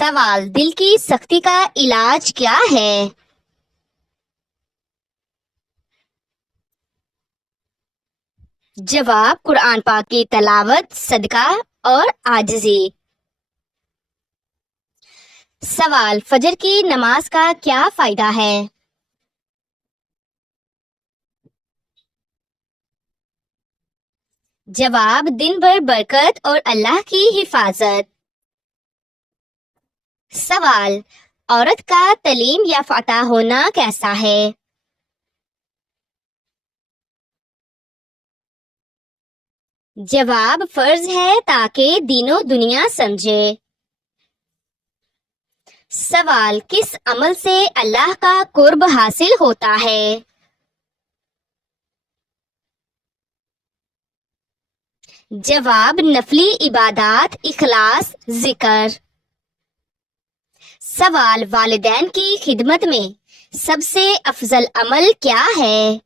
سوال: دل کی سختی کا علاج کیا ہے؟ جواب: قرآن پاک کی تلاوت، صدقہ اور عاجزی۔ سوال: فجر کی نماز کا کیا فائدہ ہے؟ جواب: دن بھر برکت اور اللہ کی حفاظت۔ سوال: عورت کا تعلیم یافتہ ہونا کیسا ہے؟ جواب: فرض ہے تاکہ دین و دنیا سمجھے۔ سوال: کس عمل سے اللہ کا قرب حاصل ہوتا ہے؟ جواب: نفلی عبادات، اخلاص، ذکر۔ سوال: والدین کی خدمت میں سب سے افضل عمل کیا ہے؟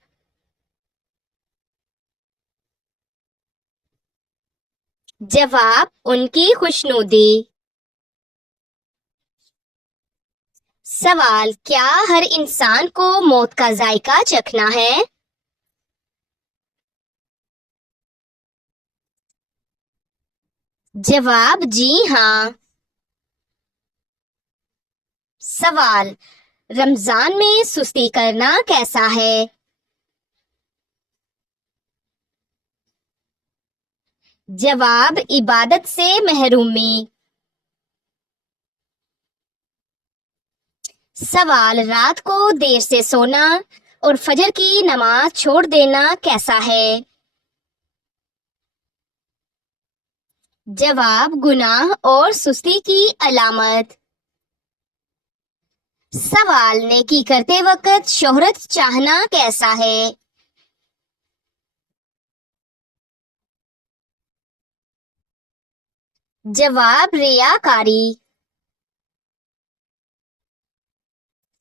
جواب: ان کی خوشنودی۔ سوال: کیا ہر انسان کو موت کا ذائقہ چکھنا ہے؟ جواب: جی ہاں۔ سوال: رمضان میں سستی کرنا کیسا ہے؟ جواب: عبادت سے محرومی۔ سوال: رات کو دیر سے سونا اور فجر کی نماز چھوڑ دینا کیسا ہے؟ جواب: گناہ اور سستی کی علامت۔ سوال: نیکی کرتے وقت شہرت چاہنا کیسا ہے؟ جواب: ریاکاری۔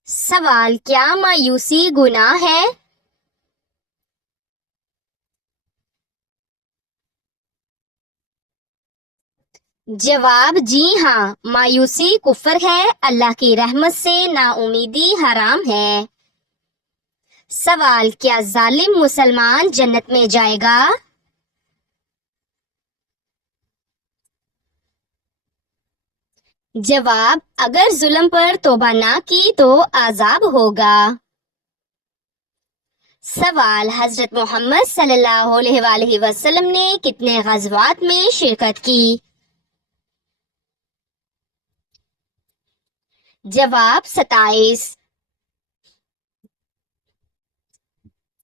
سوال: کیا مایوسی گناہ ہے؟ جواب: جی ہاں، مایوسی کفر ہے، اللہ کی رحمت سے نا امیدی حرام ہے۔ سوال: کیا ظالم مسلمان جنت میں جائے گا؟ جواب: اگر ظلم پر توبہ نہ کی تو عذاب ہوگا۔ سوال: حضرت محمد صلی اللہ علیہ وآلہ وسلم نے کتنے غزوات میں شرکت کی؟ جواب: 27۔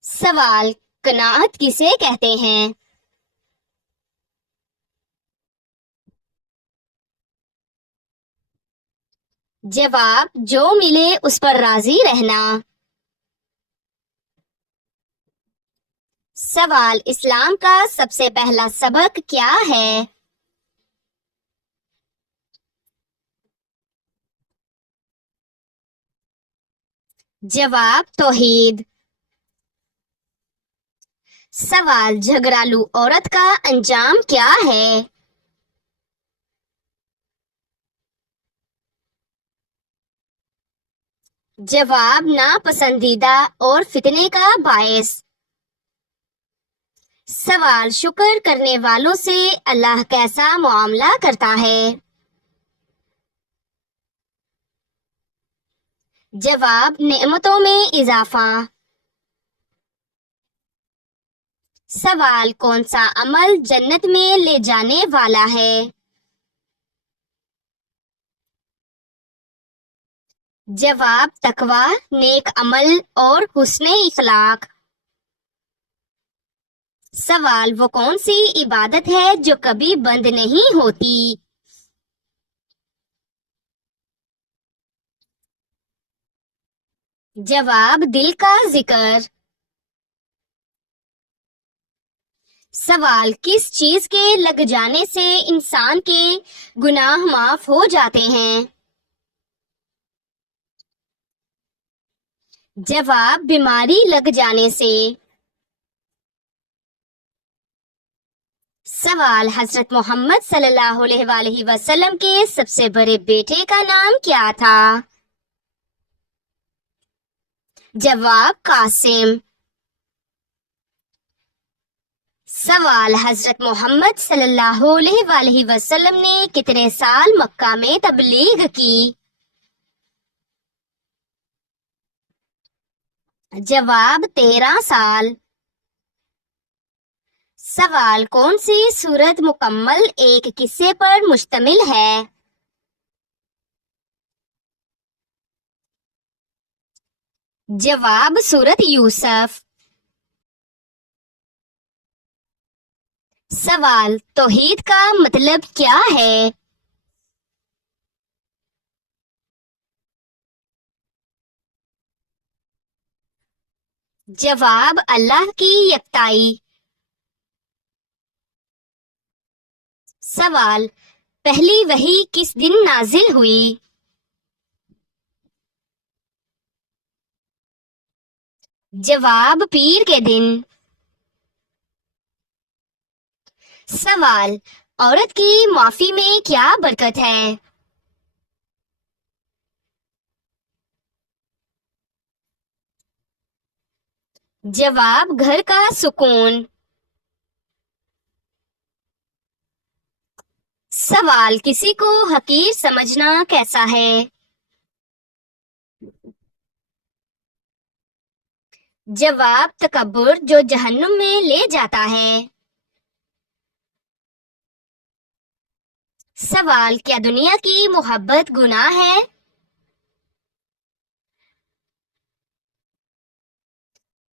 سوال: قناعت کسے کہتے ہیں؟ جواب: جو ملے اس پر راضی رہنا۔ سوال: اسلام کا سب سے پہلا سبق کیا ہے؟ جواب: توحید۔ سوال: جھگڑالو عورت کا انجام کیا ہے؟ جواب: ناپسندیدہ اور فتنے کا باعث۔ سوال: شکر کرنے والوں سے اللہ کیسا معاملہ کرتا ہے؟ جواب: نعمتوں میں اضافہ۔ سوال: کون سا عمل جنت میں لے جانے والا ہے؟ جواب: تقوی، نیک عمل اور حسن اخلاق۔ سوال: وہ کون سی عبادت ہے جو کبھی بند نہیں ہوتی؟ جواب: دل کا ذکر۔ سوال: کس چیز کے لگ جانے سے انسان کے گناہ معاف ہو جاتے ہیں؟ جواب: بیماری لگ جانے سے۔ سوال حضرت محمد صلی اللہ علیہ وآلہ وسلم کے سب سے بڑے بیٹے کا نام کیا تھا؟ جواب قاسم۔ سوال حضرت محمد صلی اللہ علیہ وآلہ وسلم نے کتنے سال مکہ میں تبلیغ کی؟ جواب 13 سال۔ سوال کون سی سورت مکمل ایک قصے پر مشتمل ہے؟ جواب سورت یوسف۔ سوال توحید کا مطلب کیا ہے؟ جواب اللہ کی یکتائی۔ سوال پہلی وحی کس دن نازل ہوئی؟ جواب پیر کے دن۔ سوال عورت کی معافی میں کیا برکت ہے؟ جواب گھر کا سکون۔ سوال کسی کو حقیر سمجھنا کیسا ہے؟ جواب تکبر جو جہنم میں لے جاتا ہے۔ سوال کیا دنیا کی محبت گناہ ہے؟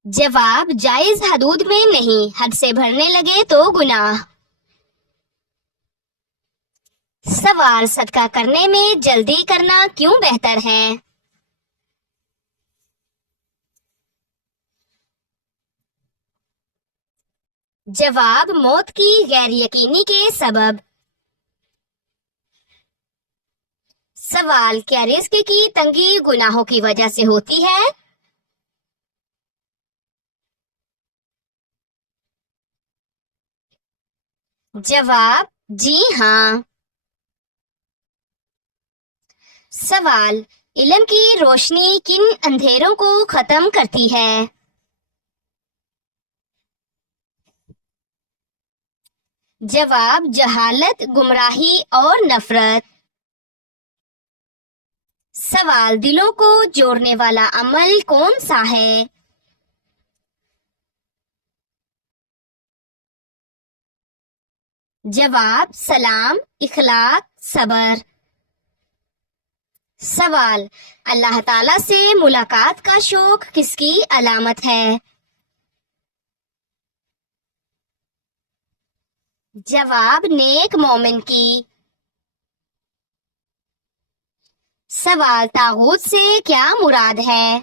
جواب جائز حدود میں نہیں، حد سے بڑھنے لگے تو گناہ۔ سوال صدقہ کرنے میں جلدی کرنا کیوں بہتر ہے؟ جواب موت کی غیر یقینی کے سبب۔ سوال کیا رزق کی تنگی گناہوں کی وجہ سے ہوتی ہے؟ جواب جی ہاں۔ سوال علم کی روشنی کن اندھیروں کو ختم کرتی ہے؟ جواب جہالت، گمراہی اور نفرت۔ سوال دلوں کو جوڑنے والا عمل کون سا ہے؟ جواب سلام، اخلاق، صبر۔ سوال اللہ تعالیٰ سے ملاقات کا شوق کس کی علامت ہے؟ جواب نیک مومن کی۔ سوال طاغوت سے کیا مراد ہے؟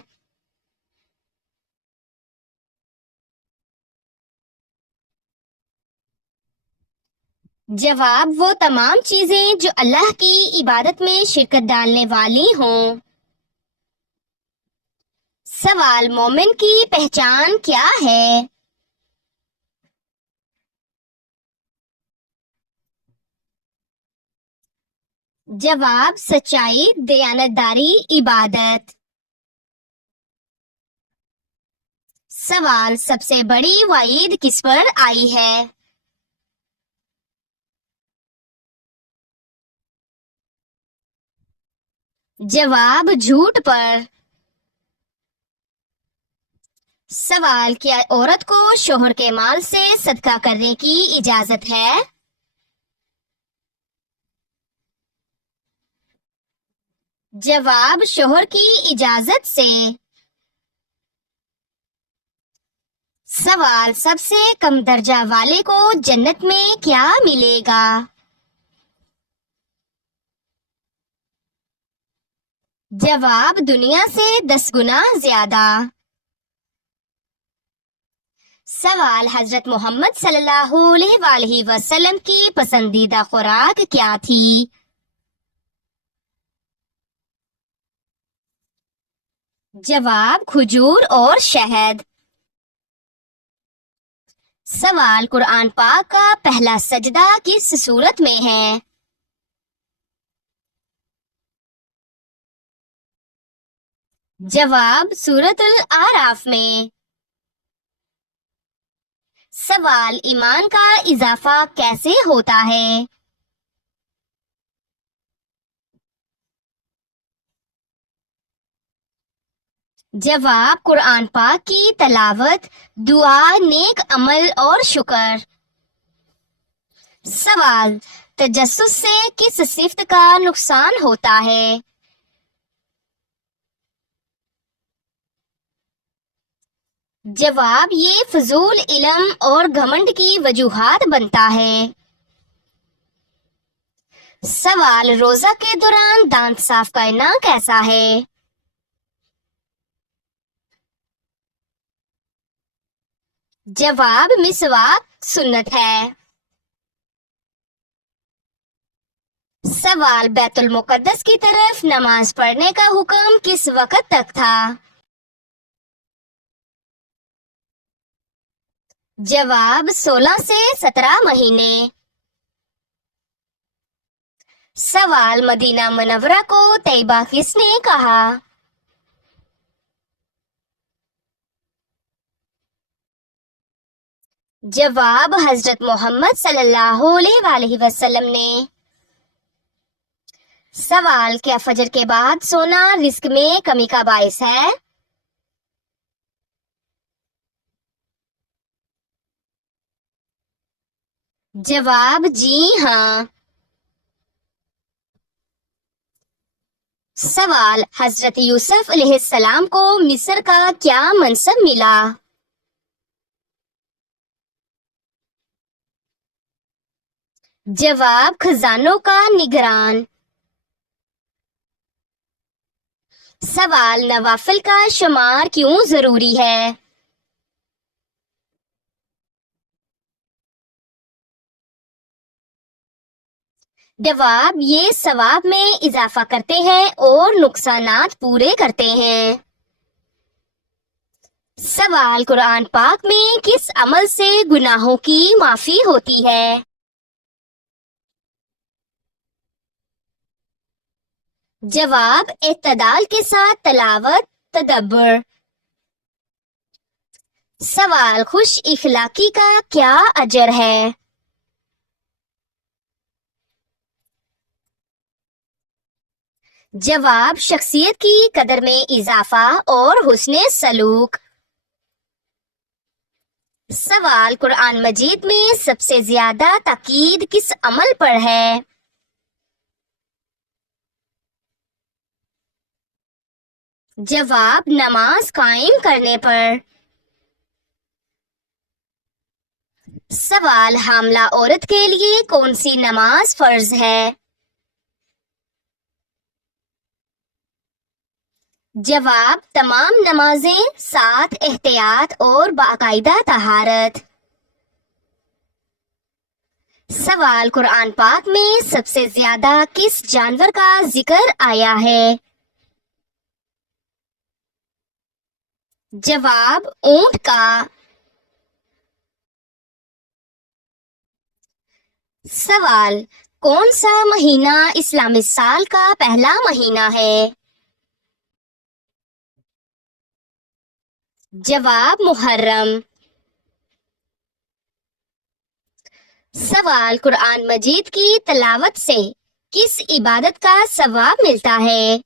جواب وہ تمام چیزیں جو اللہ کی عبادت میں شرکت ڈالنے والی ہوں۔ سوال مومن کی پہچان کیا ہے؟ جواب سچائی، دیانتداری، عبادت۔ سوال سب سے بڑی وعید کس پر آئی ہے؟ جواب جھوٹ پر۔ سوال کیا عورت کو شوہر کے مال سے صدقہ کرنے کی اجازت ہے؟ جواب شوہر کی اجازت سے۔ سوال سب سے کم درجہ والے کو جنت میں کیا ملے گا؟ جواب دنیا سے 10 گنا زیادہ۔ سوال حضرت محمد صلی اللہ علیہ وآلہ وسلم کی پسندیدہ خوراک کیا تھی؟ جواب کھجور اور شہد۔ سوال قرآن پاک کا پہلا سجدہ کس سورت میں ہے؟ جواب سورۃ الاعراف میں۔ سوال ایمان کا اضافہ کیسے ہوتا ہے؟ جواب قرآن پاک کی تلاوت، دعا، نیک عمل اور شکر۔ سوال تجسس سے کس صفت کا نقصان ہوتا ہے؟ جواب یہ فضول علم اور گھمنڈ کی وجوہات بنتا ہے۔ سوال روزہ کے دوران دانت صاف کرنا کیسا ہے؟ جواب مسواک سنت ہے۔ سوال بیت المقدس کی طرف نماز پڑھنے کا حکم کس وقت تک تھا؟ جواب 16 سے 17 مہینے۔ سوال مدینہ منورہ کو طیبہ کس نے کہا؟ جواب حضرت محمد صلی اللہ علیہ وآلہ وسلم نے۔ سوال کیا فجر کے بعد سونا رزق میں کمی کا باعث ہے؟ جواب جی ہاں۔ سوال حضرت یوسف علیہ السلام کو مصر کا کیا منصب ملا؟ جواب خزانوں کا نگران۔ سوال نوافل کا شمار کیوں ضروری ہے؟ جواب یہ ثواب میں اضافہ کرتے ہیں اور نقصانات پورے کرتے ہیں۔ سوال قرآن پاک میں کس عمل سے گناہوں کی معافی ہوتی ہے؟ جواب اعتدال کے ساتھ تلاوت، تدبر۔ سوال خوش اخلاقی کا کیا اجر ہے؟ جواب شخصیت کی قدر میں اضافہ اور حسن سلوک۔ سوال قرآن مجید میں سب سے زیادہ تاکید کس عمل پر ہے؟ جواب نماز قائم کرنے پر۔ سوال حاملہ عورت کے لیے کون سی نماز فرض ہے؟ جواب تمام نمازیں ساتھ احتیاط اور باقاعدہ طہارت۔ سوال قرآن پاک میں سب سے زیادہ کس جانور کا ذکر آیا ہے؟ جواب اونٹ کا۔ سوال کون سا مہینہ اسلامی سال کا پہلا مہینہ ہے؟ جواب محرم۔ سوال قرآن مجید کی تلاوت سے کس عبادت کا ثواب ملتا ہے؟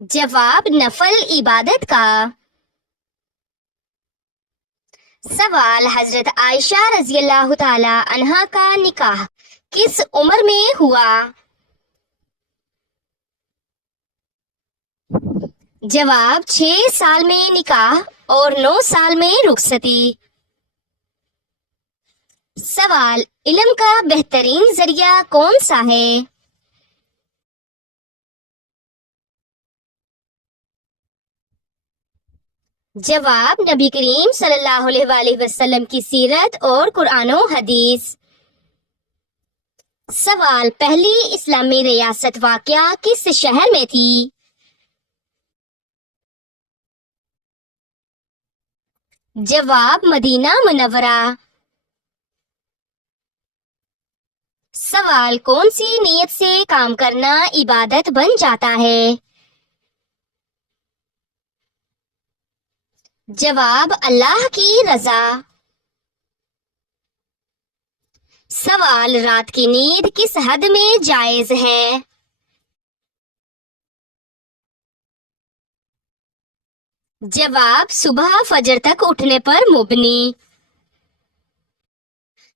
جواب نفل عبادت کا۔ سوال حضرت عائشہ رضی اللہ تعالی عنہا کا نکاح کس عمر میں ہوا؟ جواب 6 سال میں نکاح اور 9 سال میں رخصتی۔ سوال علم کا بہترین ذریعہ کون سا ہے؟ جواب نبی کریم صلی اللہ علیہ وآلہ وسلم کی سیرت اور قرآن و حدیث۔ سوال پہلی اسلامی ریاست واقع کس شہر میں تھی؟ جواب مدینہ منورہ. سوال کون سی نیت سے کام کرنا عبادت بن جاتا ہے؟ جواب اللہ کی رضا. سوال رات کی نیند کس حد میں جائز ہے؟ جواب صبح فجر تک اٹھنے پر مبنی.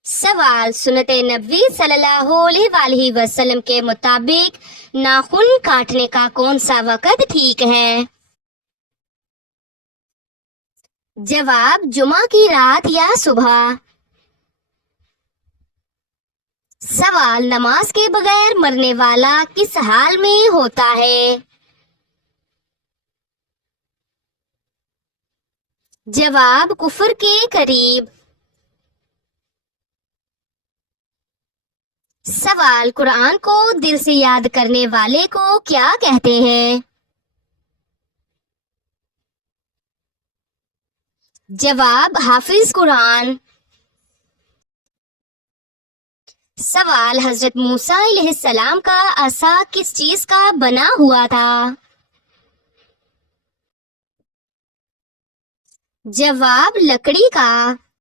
سوال سنت نبوی صلی اللہ علیہ وآلہ وسلم کے مطابق ناخن کاٹنے کا کون سا وقت ٹھیک ہے؟ جواب جمعہ کی رات یا صبح. سوال نماز کے بغیر مرنے والا کس حال میں ہوتا ہے؟ جواب کفر کے قریب. سوال قرآن کو دل سے یاد کرنے والے کو کیا کہتے ہیں؟ جواب حافظ قرآن. سوال حضرت موسیٰ علیہ السلام کا عصا کس چیز کا بنا ہوا تھا؟ جواب لکڑی کا.